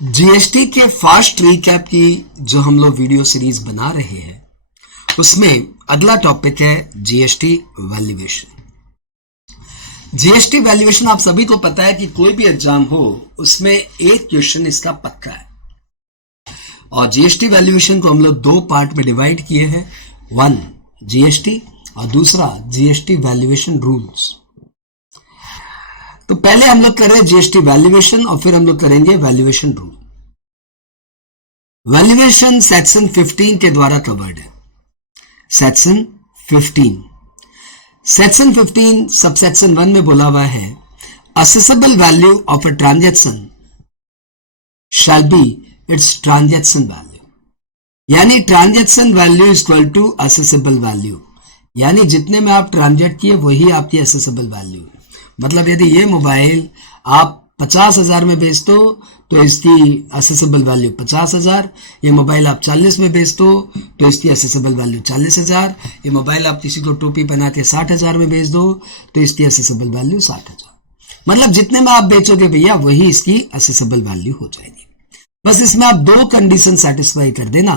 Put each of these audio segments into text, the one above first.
GST के fast recap की जो हम लोग वीडियो सीरीज बना रहे हैं उसमें अगला टॉपिक है जीएसटी वैल्यूएशन। जीएसटी वैल्यूएशन आप सभी को पता है कि कोई भी एग्जाम हो उसमें एक क्वेश्चन इसका पक्का है। और जीएसटी वैल्यूएशन को हम लोग दो पार्ट में डिवाइड किए हैं, वन जीएसटी और दूसरा जीएसटी वैल्यूएशन रूल्स। तो पहले हम लोग कर रहे हैं जीएसटी वैल्यूएशन और फिर हम लोग करेंगे वैल्यूएशन रूल। वैल्यूएशन सेक्शन 15 के द्वारा कवर्ड है। सेक्शन 15 सबसेक्शन 1 में बोला हुआ है assessable value of a transaction shall be its transaction value, यानी transaction value is equal to assessable value, यानी जितने में आप ट्रांजैक्ट किए वही आपकी असेसेबल वैल्यू। मतलब यदि ये मोबाइल आप 50,000 में बेच दो तो इसकी असेसेबल वैल्यू 50,000, ये मोबाइल आप 40 में बेच दो तो इसकी असेसेबल वैल्यू 40,000, ये मोबाइल आप किसी को टोपी बना के 60,000 में बेच दो तो इसकी असेसेबल वैल्यू 60,000। मतलब जितने में आप बेचोगे भैया वही इसकी असेसेबल वैल्यू हो जाएगी। बस इसमें आप दो कंडीशन सेटिस्फाई कर देना।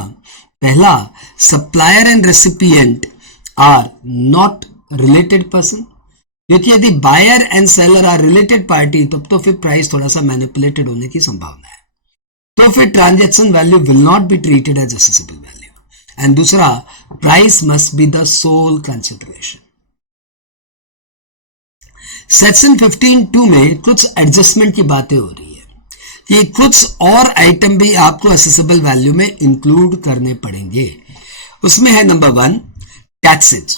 पहला, supplier and recipient are not related person, क्योंकि यदि buyer and seller are related party तब तो फिर प्राइस थोड़ा सा मैनिपुलेटेड होने की संभावना है, तो फिर transaction value will not be treated as assessable value. And दूसरा, price must be the sole consideration. Section 15(2) में कुछ एडजस्टमेंट की बातें हो रही है कि कुछ और आइटम भी आपको असेसेबल वैल्यू में इंक्लूड करने पड़ेंगे। उसमें है नंबर 1 टैक्सेज।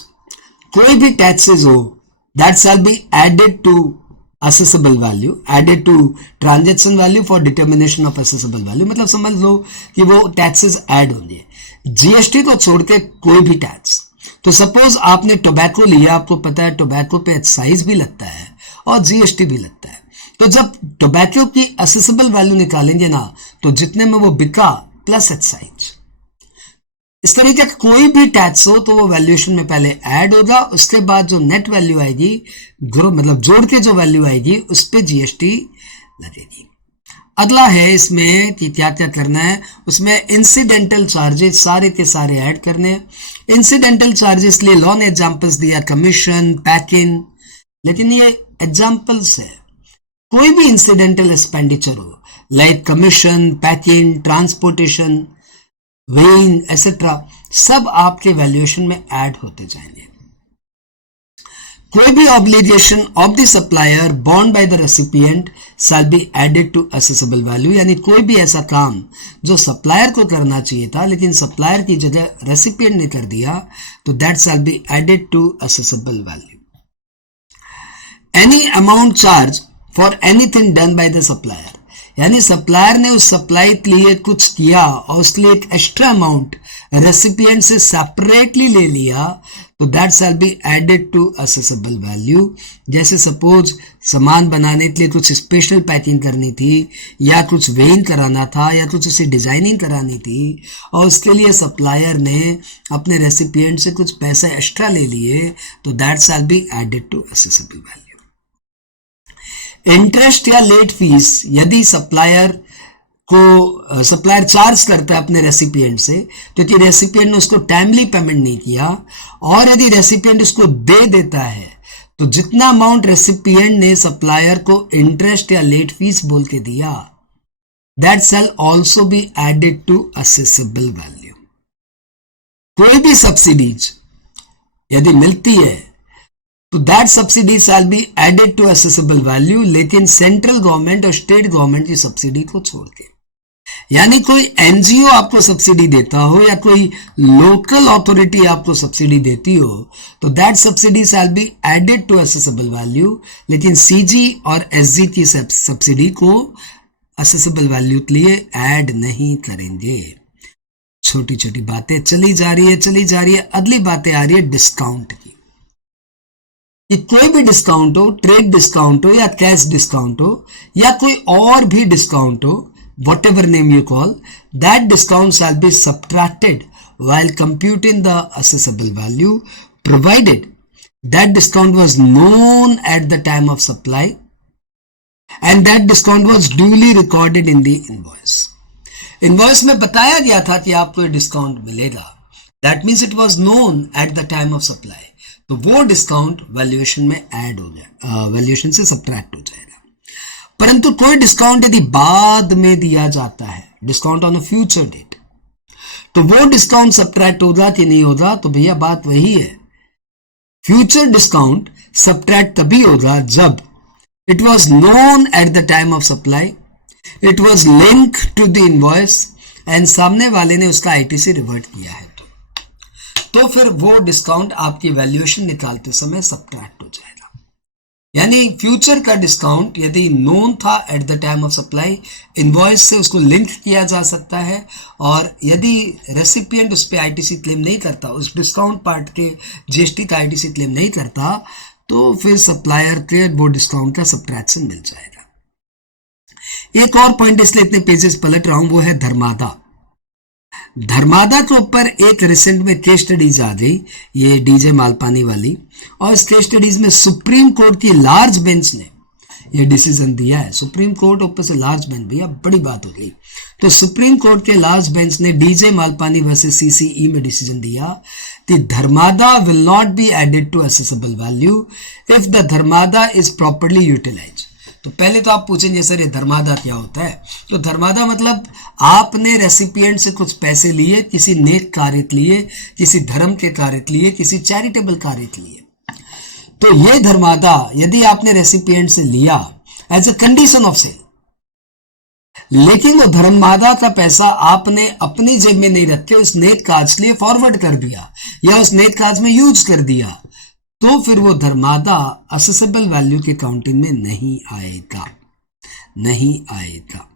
कोई भी टैक्सेज हो that shall be added to assessable value, added to transaction value for determination of assessable value। मतलब समझ लो कि वो टैक्सेस ऐड होंगे, जीएसटी को छोड़ के कोई भी टैक्स। तो सपोज आपने टोबैको लिया, आपको पता है टोबैको पे एक्साइज भी लगता है और जीएसटी भी लगता है। तो जब टोबैको की असेसेबल वैल्यू निकालेंगे ना तो जितने में वो बिका प्लस एक्साइज, इस तरीके का कोई भी टैक्स हो तो वो वैल्यूएशन में पहले ऐड होगा, उसके बाद जो नेट वैल्यू आएगी, मतलब जोड़ के जो वैल्यू आएगी उस पे जीएसटी लगेगी। अगला है इसमें कि क्या क्या करना है। उसमें इंसिडेंटल चार्जेस सारे के सारे ऐड करने हैं। इंसिडेंटल चार्जेस लिए लॉन एग्जांपल्स दिया, कमीशन, पैकिंग, लेकिन ये एग्जांपल्स है। कोई भी इंसिडेंटल एक्सपेंडिचर हो like commission, packing, transportation, weighing etcetera, सब आपके वैल्यूएशन में ऐड होते जाएंगे। कोई भी obligation of the supplier borne by the recipient shall be added to assessable value, यानी कोई भी ऐसा काम जो सप्लायर को करना चाहिए था लेकिन सप्लायर की जगह रेसिपिएंट ने कर दिया तो that shall be added to assessable value. Any amount charge for anything done by the supplier, यानी सप्लायर ने उस सप्लाई के लिए कुछ किया और उसके लिए एक एक्स्ट्रा अमाउंट रेसिपिएंट से सेपरेटली ले लिया तो that shall be added to assessable value. जैसे सपोज सामान बनाने के लिए कुछ स्पेशल पैकिंग करनी थी या कुछ वेइंग कराना था या कुछ उसे डिजाइनिंग करानी थी और उसके लिए सप्लायर ने अपने रेसिपिएंट से कुछ पैसे एक्स्ट्रा ले लिए तो that shall be added to assessable value. Interest या लेट फीस यदि सप्लायर चार्ज करता है अपने रेसिपिएंट से क्योंकि रेसिपिएंट ने उसको टाइमली पेमेंट नहीं किया, और यदि रेसिपिएंट उसको दे देता है तो जितना अमाउंट रेसिपिएंट ने सप्लायर को इंटरेस्ट या लेट फीस बोल के दिया that shall also be added to assessable value. कोई भी सब्सिडीज यदि मिलती है तो that subsidy shall be added to assessable value, लेकिन सेंट्रल गवर्नमेंट और स्टेट गवर्नमेंट की सब्सिडी को छोड़ के। यानी कोई एनजीओ आपको सब्सिडी देता हो या कोई लोकल अथॉरिटी आपको सब्सिडी देती हो तो that subsidy shall be added to assessable value, लेकिन सीजी और एसजी की सब्सिडी को असेसेबल वैल्यू के लिए ऐड नहीं करेंगे। छोटी छोटी बातें चली जा रही है। अगली बातें आ रही है डिस्काउंट की। कि कोई भी डिस्काउंट हो, ट्रेड डिस्काउंट हो या कैश डिस्काउंट हो या कोई और भी डिस्काउंट हो, whatever name you call, that discount shall be subtracted while computing the assessable value provided that discount was known at the time of supply and that discount was duly recorded in the invoice. Invoice में बताया गया था कि आपको ये discount मिलेगा. That means it was known at the time of supply. तो वो डिस्काउंट वैल्यूएशन में ऐड हो जाए, वैल्यूएशन से सब्ट्रैक्ट हो जाएगा. परंतु कोई डिस्काउंट यदि बाद में दिया जाता है, discount on a future date, तो वो डिस्काउंट सब्ट्रैक्ट होगा कि नहीं होगा? तो भैया बात वही है, फ्यूचर डिस्काउंट सब्ट्रैक्ट तभी होगा जब it was known at the time of supply, it was link to the invoice and सामने वाले ने उसका आईटीसी रिवर्ट किया है, तो फिर वो डिस्काउंट आपकी वैल्यूएशन निकालते समय सब्ट्रैक्ट हो जाएगा. यानी फ्यूचर का डिस्काउंट यदि नोन था eight the time of supply, invoice से उसको लिंक किया जा सकता है, और यदि रेसिपिएंट उस पर आईटीसी क्लेम नहीं करता, उस डिस्काउंट पार्ट के जीएसटी का आईटीसी क्लेम नहीं करता, तो फिर सप्लायर के वो डिस्काउंट का सब्ट्रैक्शन मिल जाएगा. एक और पॉइंट, इसलिए इतने पेजेस पलट रहा हूं, वो है धर्मादा. धर्मादा के ऊपर एक रिसेंट में केस स्टडीज आ गई, ये डीजे मालपानी वाली, और इस केस स्टडीज में सुप्रीम कोर्ट की लार्ज बेंच ने ये डिसीजन दिया है. सुप्रीम कोर्ट ऊपर से लार्ज बेंच, भैया बड़ी बात हो गई. तो सुप्रीम कोर्ट के लार्ज बेंच ने डीजे मालपानी वर्सेस सीसीई में डिसीजन दिया कि धर्मादा will not be added to assessable value if the धर्मादा इज प्रॉपर्ली यूटिलाइज्ड. तो पहले तो आप पूछेंगे सर ये धर्मादा क्या होता है? तो धर्मादा मतलब आपने रेसिपिएंट से कुछ पैसे लिए, किसी नेक कार्य के लिए, किसी धर्म के कार्य के लिए, किसी चैरिटेबल कार्य के लिए. तो ये धर्मादा यदि आपने रेसिपिएंट से लिया as a condition of sale, लेकिन वो धर्मादा का पैसा आपने अपनी जेब में नहीं रख के उस नेक काज के लिए फॉरवर्ड कर दिया या उस नेक काज में यूज कर दिया, तो फिर वो धर्मादा असेसेबल वैल्यू के काउंटिंग में नहीं आएगा, नहीं आएगा.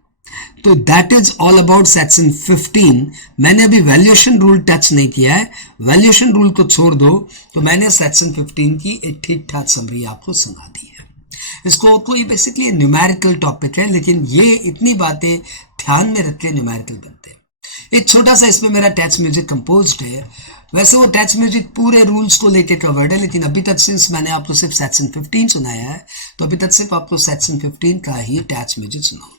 तो that is all about section 15. मैंने अभी वैल्यूएशन रूल टच नहीं किया है, वैल्यूएशन रूल को छोड़ दो, तो मैंने सेक्शन 15 की एक ठीक ठाक समरी आपको सुना दी है. इसको तो ये बेसिकली न्यूमेरिकल टॉपिक है, लेकिन ये इतनी बातें ध्यान में रख के न्यूमेरिकल बनते हैं. एक छोटा सा इसमें मेरा टैच म्यूजिक कंपोज्ड है. वैसे वो टैच म्यूजिक पूरे रूल्स को लेके कवर्ड है, लेकिन अभी तक सिंस मैंने आपको सिर्फ सेक्शन 15 सुनाया है, तो अभी तक सिर्फ आपको सेक्शन 15 का ही टैच म्यूजिक सुनाऊंगा.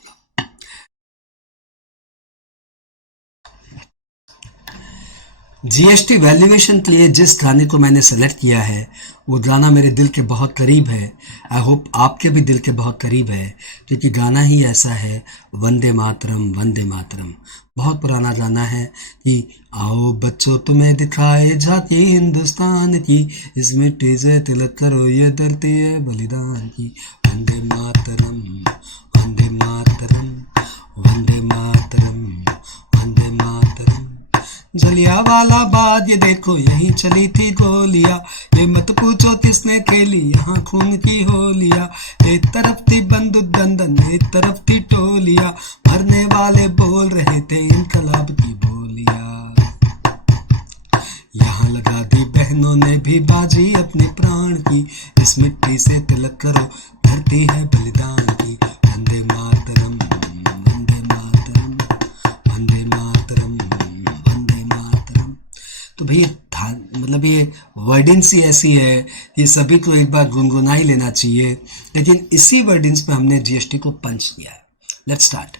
जीएसटी वैल्यूएशन के लिए जिस गाने को मैंने सेलेक्ट किया है, वो गाना मेरे दिल के बहुत करीब है. आई होप आपके भी दिल के बहुत करीब है, क्योंकि गाना ही ऐसा है, वंदे मातरम वंदे मातरम. बहुत पुराना गाना है कि आओ बच्चों तुम्हें दिखाए झांकी हिंदुस्तान की, इस मिट्टी से तिलक करो ये धरती है बलिदान की. वंदे मातरम वंदे मातरम वंदे मातरम वंदे मातरम. जलियांवाला बाग ये देखो यहीं चली थी गोलियां, ये मत पूछो किसने खेली यहाँ खून की होलियां. एक तरफ थी बंदूक दंदन, एक तरफ थी टोलियां, मरने वाले बोल रहे थे इनकलाब की बोलियां. यहाँ लगा दी बहनों ने भी बाजी अपने प्राण की, इस मिट्टी से तिलक करो धरती है बलिदान की. वंदे मातरम वंदे मातरम वंदे मातरम वंदे मातरम. तो भैया मतलब ये वर्डिंग्स ही ऐसी है कि सभी को एक बार गुनगुना ही लेना चाहिए, लेकिन इसी वर्डिंग्स पे हमने जीएसटी को पंच किया है. Let's start.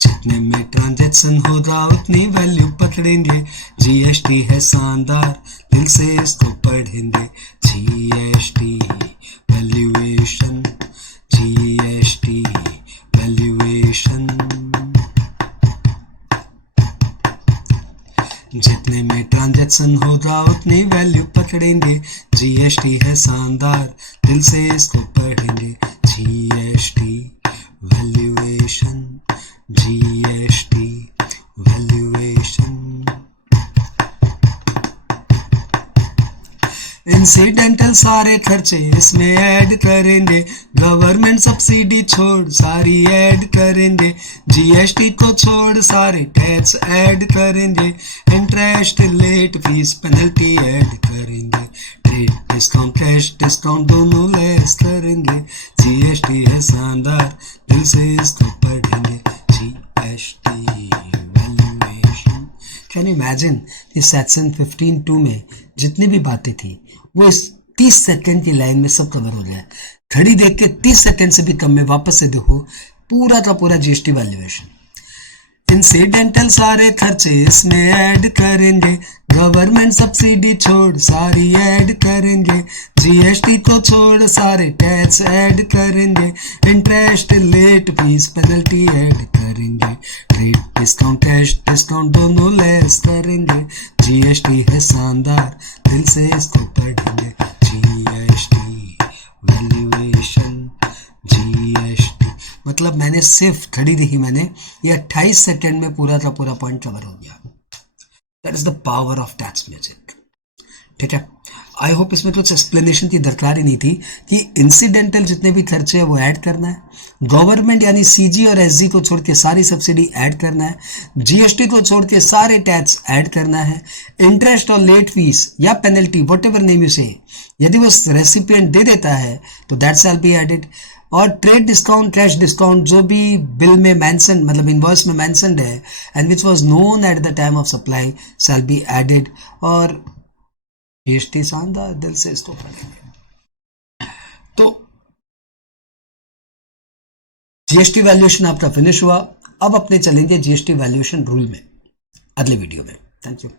जितने में ट्रांजैक्शन होगा उतनी वैल्यू पकड़ेंगे, जीएसटी है शानदार दिल से इसको पढ़ेंगे. GST valuation, GST valuation. जितने में ट्रांजैक्शन होगा उतनी वैल्यू पकड़ेंगे, जीएसटी है शानदार दिल से इसको पढ़ेंगे. GST valuation, GST valuation. Incidental सारे खर्चे इसमें ऐड करेंगे, गवर्नमेंट सब्सिडी छोड़ सारी ऐड करेंगे, जीएसटी को छोड़ सारे टैक्स ऐड करेंगे, interest late fees penalty add करेंगे, ट्रेड डिस्काउंट कैश डिस्काउंट दोनों लेस करेंगे. जीएसटी है शानदार दिल से इसको पढ़ेंगे. GST valuation. Can you imagine कि सेक्शन 15(2) में जितनी भी बातें थी वो इस 30 सेकंड की लाइन में सब कवर हो जाए। घड़ी देख के 30 सेकंड से भी कम में वापस से देखो पूरा का पूरा जीएसटी वैल्यूएशन। इंसिडेंटल सारे खर्चे इसमें ऐड करेंगे, गवर्नमेंट सब्सिडी छोड़ सारी ऐड करेंगे, जीएसटी को छोड़ सारे टैक्स ऐड करेंगे, interest late fees penalty add करेंगे, ट्रेड डिस्काउंट कैश डिस्काउंट दोनों लेस करेंगे, जीएसटी है शानदार दिल से इसको पढ़ेंगे, जीएसटी वैल्यूएशन जीएसटी। मतलब मैंने सिर्फ घड़ी देखी मैंने, ये 28 सेकंड में पूरा का पूरा पॉइंट कवर हो गया। That is the power of tax music. ठीक है, आई होप इसमें कुछ एक्सप्लेनेशन की दरकार ही नहीं थी कि इंसिडेंटल जितने भी खर्चे हैं वो ऐड करना है, गवर्नमेंट यानी सीजी और एसजी को छोड़ के सारी सब्सिडी ऐड करना है, जीएसटी को छोड़ के सारे टैक्स ऐड करना है, इंटरेस्ट और लेट फीस या penalty what ever name you से यदि वो रेसिपिएंट दे देता है तो दैट शैल बी एडेड, और ट्रेड डिस्काउंट कैश डिस्काउंट जो भी बिल में मेंशन मतलब इनवॉइस में मेंशन्ड है and which was known at the time of supply shall be added, और जीएसटी शानदार दिल से इसको पढ़ेंगे। तो जीएसटी वैल्यूएशन आपका फिनिश हुआ। अब अपने चलेंगे जीएसटी वैल्यूएशन रूल में अगले वीडियो में। Thank you.